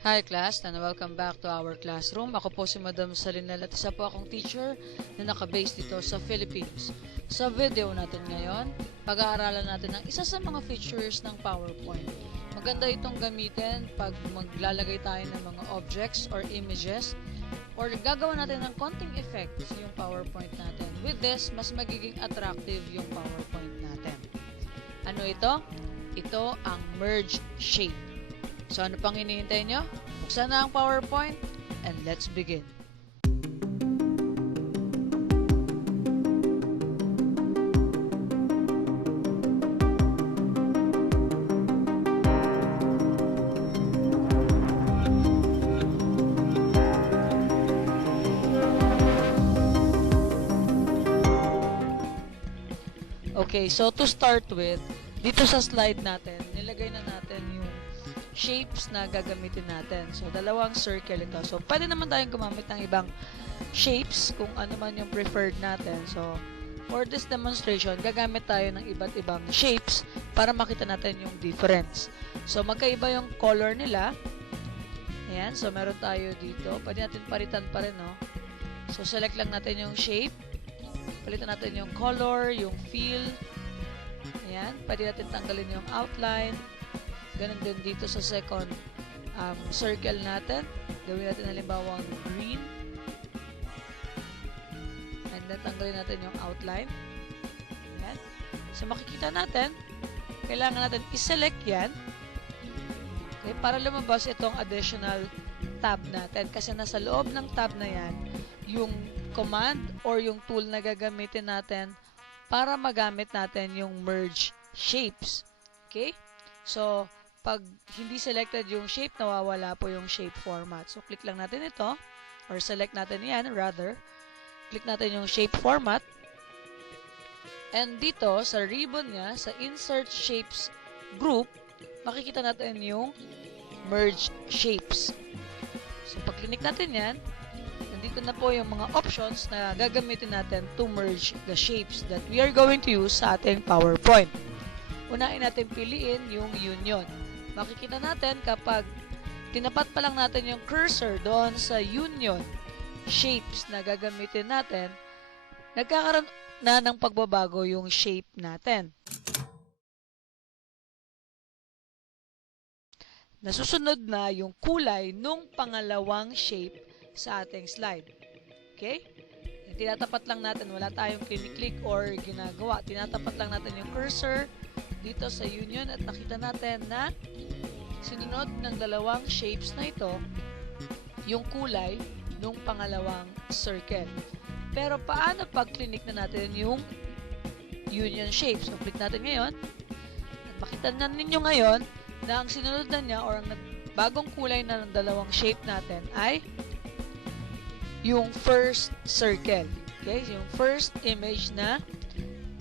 Hi class, and welcome back to our classroom. Ako po si Madam Salinel at isa po akong teacher na nakabase dito sa Philippines. Sa video natin ngayon, pag-aaralan natin ang isa sa mga features ng PowerPoint. Maganda itong gamitin pag maglalagay tayo ng mga objects or images or gagawa natin ng konting effects yung PowerPoint natin. With this, mas magiging attractive yung PowerPoint natin. Ano ito? Ito ang merge shape. So ano pang hinihintay nyo? Buksan na ang PowerPoint and let's begin. Okay, so to start with, dito sa slide natin, nilagay na natin yung shapes na gagamitin natin. So, dalawang circle ito. So, pwede naman tayong gumamit ng ibang shapes kung ano man yung preferred natin. So, for this demonstration, gagamit tayo ng iba't ibang shapes para makita natin yung difference. So, magkaiba yung color nila. Ayan. So, meron tayo dito. Pwede natin palitan pa rin, no? So, select lang natin yung shape. Palitan natin yung color, yung feel. Ayan. Pwede natin tanggalin yung outline. Ganun din dito sa second circle natin. Gawin natin halimbawa ang green. And then tanggalin natin yung outline. Ayan. So makikita natin, kailangan natin i-select yan. Okay, para lumabas itong additional tab natin. Kasi nasa loob ng tab na yan, yung command or yung tool na gagamitin natin para magamit natin yung merge shapes. Okay? So, pag hindi selected yung shape, nawawala po yung shape format. So, click lang natin ito, or select natin yan, rather. Click natin yung shape format. And dito, sa ribbon niya, sa Insert Shapes group, makikita natin yung Merge Shapes. So, pag click natin yan, nandito na po yung mga options na gagamitin natin to merge the shapes that we are going to use sa ating PowerPoint. Unahin natin piliin yung union. Makikita natin kapag tinapat pa lang natin yung cursor doon sa union shapes na gagamitin natin, nagkakaroon na ng pagbabago yung shape natin. Nasusunod na yung kulay nung pangalawang shape sa ating slide. Okay? Tinatapat lang natin, wala tayong click or ginagawa. Tinatapat lang natin yung cursor dito sa union at nakita natin na sinunod ng dalawang shapes na ito yung kulay nung pangalawang circle. Pero paano pag click na natin yung union shape? So click natin ngayon at makita na ninyo ngayon na ang sinunod na niya or ang bagong kulay na ng dalawang shape natin ay yung first circle. Okay? Yung first image na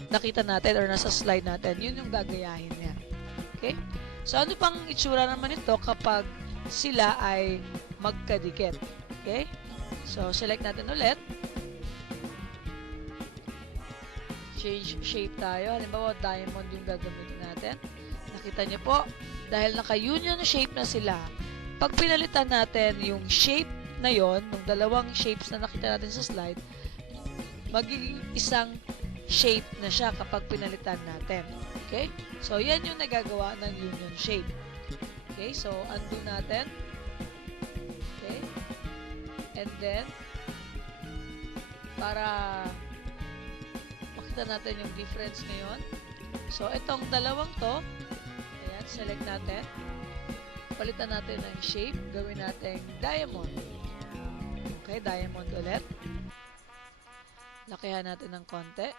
nakita natin or nasa slide natin, yun yung gagayahin niya. Okay? So, ano pang itsura naman ito kapag sila ay magkadikit? Okay? So, select natin ulit. Change shape tayo. Halimbawa, diamond yung gagamitin natin. Nakita niyo po, dahil naka-union shape na sila, pag pinalitan natin yung shape na yon, ng dalawang shapes na nakita natin sa slide, magiging isang shape na siya kapag pinalitan natin. Okay? So, yan yung nagagawa ng union shape. Okay? So, undo natin. Okay? And then, para makita natin yung difference ngayon. So, itong dalawang to, ayan, select natin. Palitan natin ng shape. Gawin natin diamond. Okay? Diamond ulit. Lakihan natin ng konti.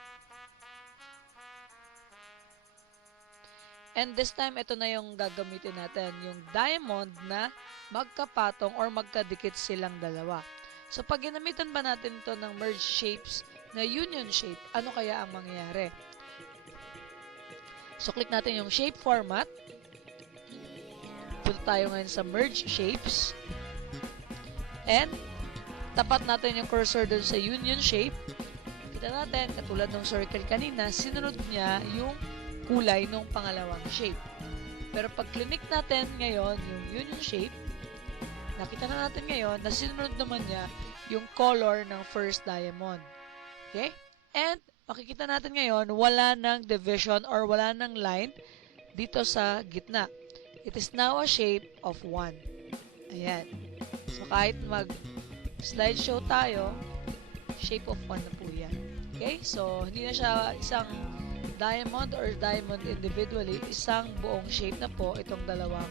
And this time, ito na yung gagamitin natin, yung diamond na magkapatong or magkadikit silang dalawa. So, pag ginamitan ba natin ito ng merge shapes na union shape, ano kaya ang mangyayari? So, click natin yung shape format. Punta tayo ngayon sa merge shapes. And, tapat natin yung cursor dun sa union shape. Kita natin, katulad ng circle kanina, sinunod niya yung kulay ng pangalawang shape. Pero pag click natin ngayon yung union shape, Nakita na natin ngayon na sinunod naman niya yung color ng first diamond. Okay? And makikita natin ngayon, wala ng division or wala ng line dito sa gitna. It is now a shape of 1. Ayan. So, kahit mag-slideshow tayo, shape of 1 na po yan. Okay? So, hindi na siya isang diamond or diamond individually. Isang buong shape na po itong dalawang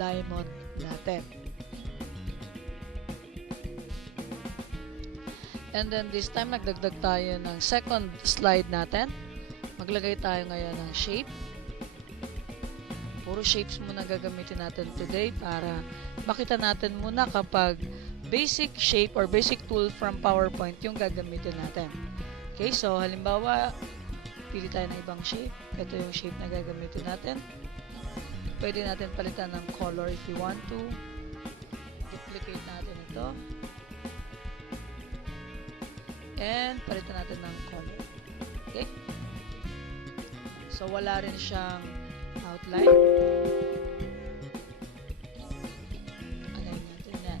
diamond natin. And then, this time, nagdagdag tayo ng second slide natin. Maglagay tayo ngayon ng shape. Puro shapes muna gagamitin natin today para makita natin muna kapag basic shape or basic tool from PowerPoint yung gagamitin natin. Okay, so halimbawa, pili tayo ng ibang shape. Ito yung shape na gagamitin natin. Pwede natin palitan ng color if you want to. Duplicate natin ito. And palitan natin ng color. Okay? So, wala rin siyang outline. Align natin yan.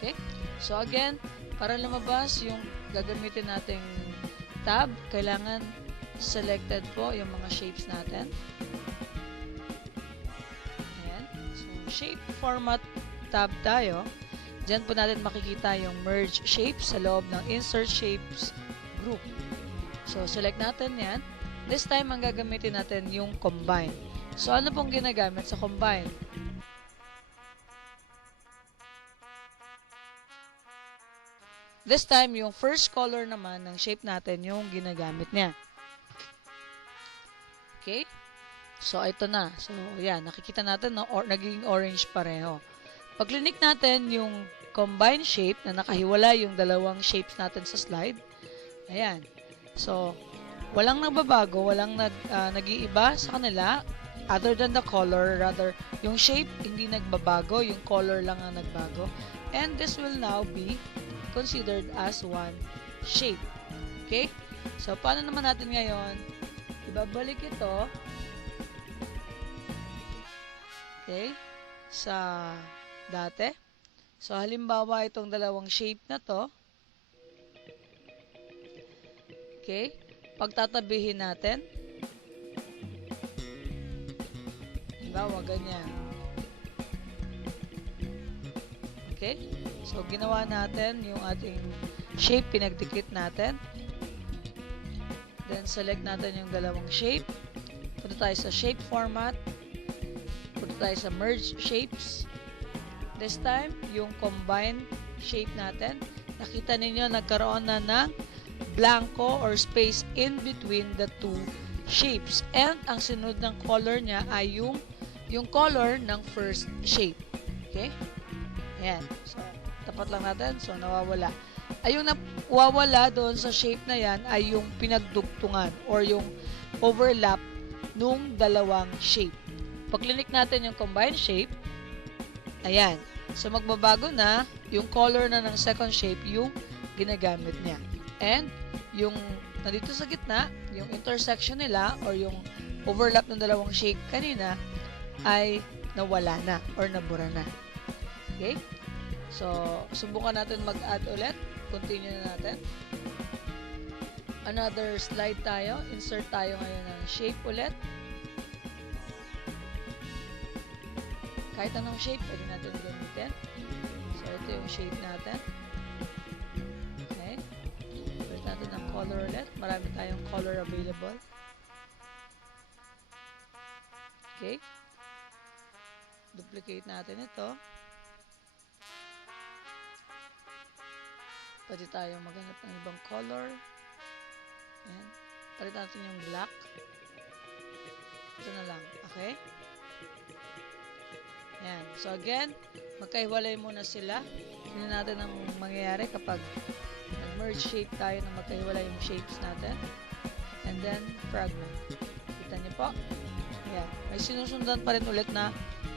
Okay? So, again, para lumabas yung gagamitin nating tab, kailangan selected po yung mga shapes natin. Ayan. So, shape format tab tayo. Diyan po natin makikita yung merge shapes sa loob ng insert shapes group. So, select natin yan. This time, ang gagamitin natin yung combine. So, ano pong ginagamit sa combine? This time, yung first color naman ng shape natin yung ginagamit niya. Okay? So, ito na. So, yan. Nakikita natin na naging orange pareho. Pag click natin yung combine shape na nakahiwala yung dalawang shapes natin sa slide. Ayan. So, walang nagbabago, walang nag-iiba sa kanila other than the color. Rather, yung shape hindi nagbabago, yung color lang ang nagbago. And this will now be considered as one shape. Okay? So, paano naman natin ngayon? Ibabalik ito. Okay? Sa dati. So, halimbawa, itong dalawang shape na to. Okay? Pagtatabihin natin. Halimbawa, ganyan. Okay? So, ginawa natin yung ating shape, pinagdikit natin. Then, select natin yung dalawang shape. Punta tayo sa shape format. Punta tayo sa merge shapes. This time, yung combine shape natin. Nakita ninyo, nagkaroon na ng blanco or space in between the two shapes. And ang sunod ng color niya ay yung color ng first shape. Okay? Ayan. So, tapat lang natin. So, nawawala. Ay, yung nawawala doon sa shape na yan ay yung pinagdugtungan or yung overlap nung dalawang shape. Pag click natin yung combine shape, ayan. So, magbabago na yung color na ng second shape yung ginagamit niya. And, yung nandito sa gitna, yung intersection nila or yung overlap ng dalawang shape kanina ay nawala na or nabura na. Okay? So, subukan natin mag-add ulit. Continue na natin. Another slide tayo. Insert tayo ngayon ng shape ulit. Kahit anong shape, pwede natin gamitin. So, ito yung shape natin. Okay. Pwede natin ng color ulit. Marami tayong color available. Okay. Duplicate natin ito. Pwede tayong maghanap ng ibang color. Ayan. Pwede natin yung black. Ito na lang. Okay. Ayan. So, again, magkahiwalay muna sila. Tingnan natin ang mangyayari kapag nag-merge shape tayo na magkahiwalay yung shapes natin. And then, fragment. Kita niyo po? Ayan. May sinusundan pa rin ulit na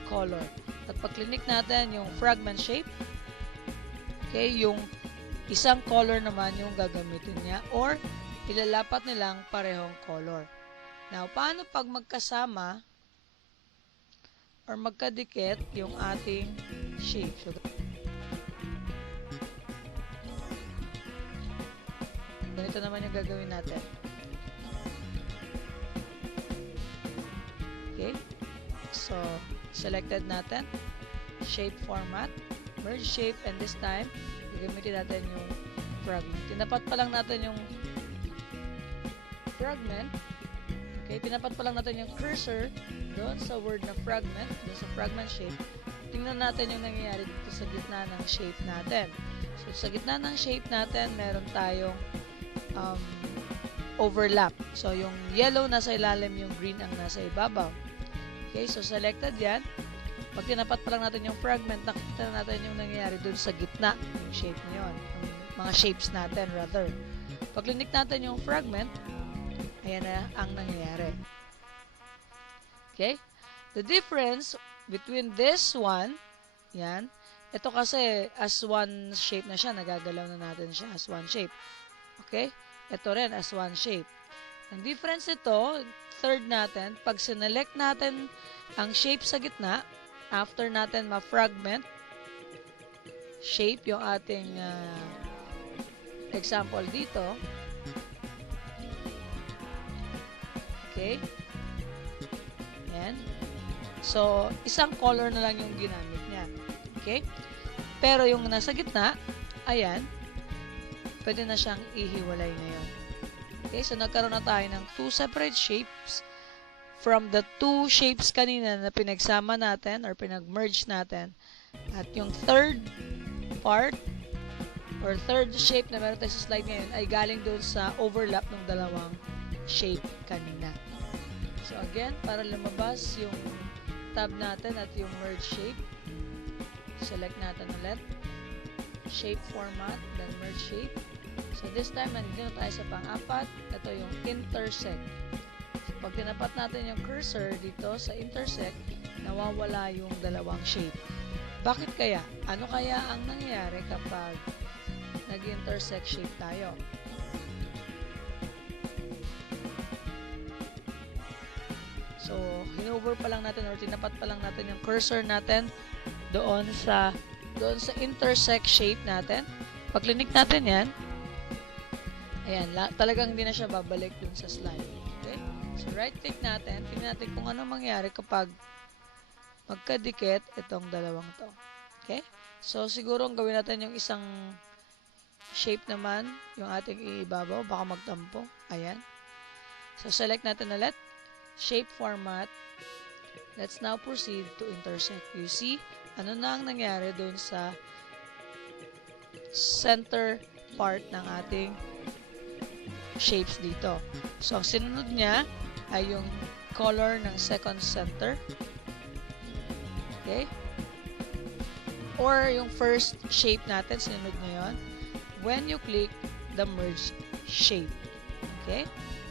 color. At pag-click natin yung fragment shape, okay, yung isang color naman yung gagamitin niya or ilalapat nilang parehong color. Now, paano pag magkasama or magkadikit yung ating shape. So, ganito naman yung gagawin natin. Okay? So, selected natin. Shape format. Merge shape, and this time, gagamitin natin yung fragment. Tinapat pa lang natin yung fragment. Okay? Tinapat pa lang natin yung cursor doon sa word na fragment, doon sa fragment shape. Tingnan natin yung nangyayari dito sa gitna ng shape natin. So, sa gitna ng shape natin, meron tayong overlap. So, yung yellow nasa ilalim, yung green ang nasa ibabaw. Okay, so selected yan. Pag tinapat pa lang natin yung fragment, nakikita natin yung nangyayari dun sa gitna, yung shape na yun. Yung mga shapes natin, rather. Pag click natin yung fragment, ayan na ang nangyayari. Okay? The difference between this one, yan, ito kasi as one shape na siya, nagagalaw na natin siya as one shape. Okay? Ito rin as one shape. Ang difference ito, third natin, pag sinelect natin ang shape sa gitna, after natin ma-fragment shape yung ating example dito. Okay? Yan. So, isang color na lang yung ginamit niya. Okay? Pero yung nasa gitna, ayan, pwede na siyang ihiwalay ngayon. Okay, so nagkaroon na tayo ng two separate shapes from the two shapes kanina na pinagsama natin or pinag-merge natin. At yung third part or third shape na meron tayo sa slide ngayon ay galing doon sa overlap ng dalawang shape kanina. So again, para lumabas yung tab natin at yung merge shape, select natin ulit. Shape format, then merge shape. So this time, nandito na tayo sa pang-apat. Ito yung intersect. So, pag tinapat natin yung cursor dito sa intersect, nawawala yung dalawang shape. Bakit kaya? Ano kaya ang nangyayari kapag nag-intersect shape tayo? So, hinover pa lang natin or tinapat pa lang natin yung cursor natin doon sa intersect shape natin. Pag click natin yan, ayan, talagang hindi na siya babalik dun sa slide. Okay? So, right-click natin. Tingnan natin kung ano mangyari kapag magkadikit itong dalawang to. Okay? So, siguro ang gawin natin yung isang shape naman, yung ating iibabaw, baka magtampo. Ayan. So, select natin ulit. Shape format. Let's now proceed to intersect. You see, ano na ang nangyari dun sa center part ng ating shapes dito. So, ang sinunod niya ay yung color ng second center. Okay? Or yung first shape natin, sinunod na yun. When you click the merge shape. Okay?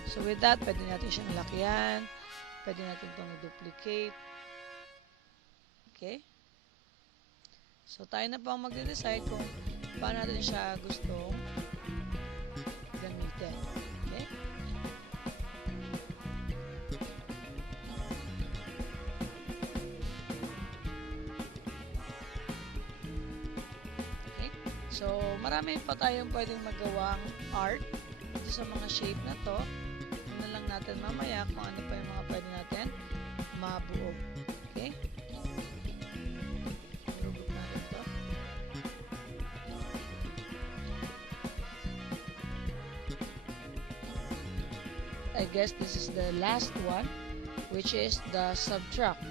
So, with that, pwede natin siyang lakyan. Pwede natin itong duplicate. Okay? So, tayo na pang magde-decide kung paano natin siya gustong gamitin. Okay? Okay? So, marami pa tayong pwedeng magawang art dito sa mga shape na to. Tingnan lang natin mamaya kung ano pa yung mga pwede natin mabuo. Okay? I guess this is the last one, which is the subtract.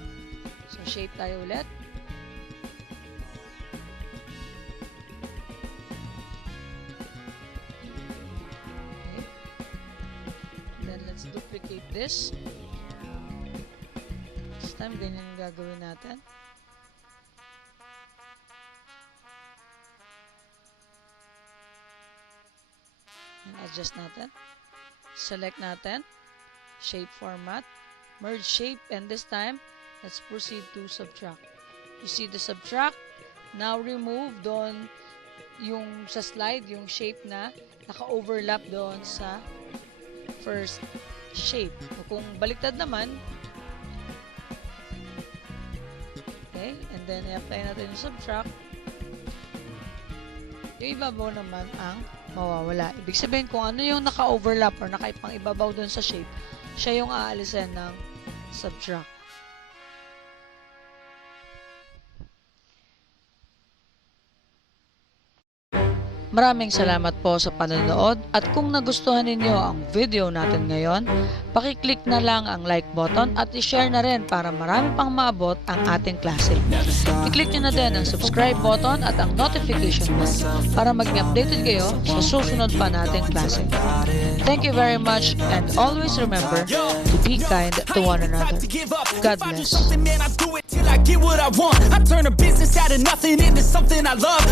So, shape tayo ulit. Okay. Then, let's duplicate this. This time, ganyan yung gagawin natin. And adjust natin. Select natin, shape format, merge shape, and this time, let's proceed to subtract. You see the subtract, now remove doon yung sa slide, yung shape na naka-overlap doon sa first shape. O kung baliktad naman, then i-apply natin yung subtract, yung ibabaw naman ang mawawala. Ibig sabihin kung ano yung naka-overlap or nakaipang ibabaw dun sa shape, siya yung aalisin ng subtract. Maraming salamat po sa panonood at kung nagustuhan ninyo ang video natin ngayon, pakiclick na lang ang like button at i-share na rin para marami pang maabot ang ating klase. I-click nyo na din ang subscribe button at ang notification bell para maging updated kayo sa susunod pa nating klase. Thank you very much and always remember to be kind to one another. God bless. I turn a business out of nothing into something I love.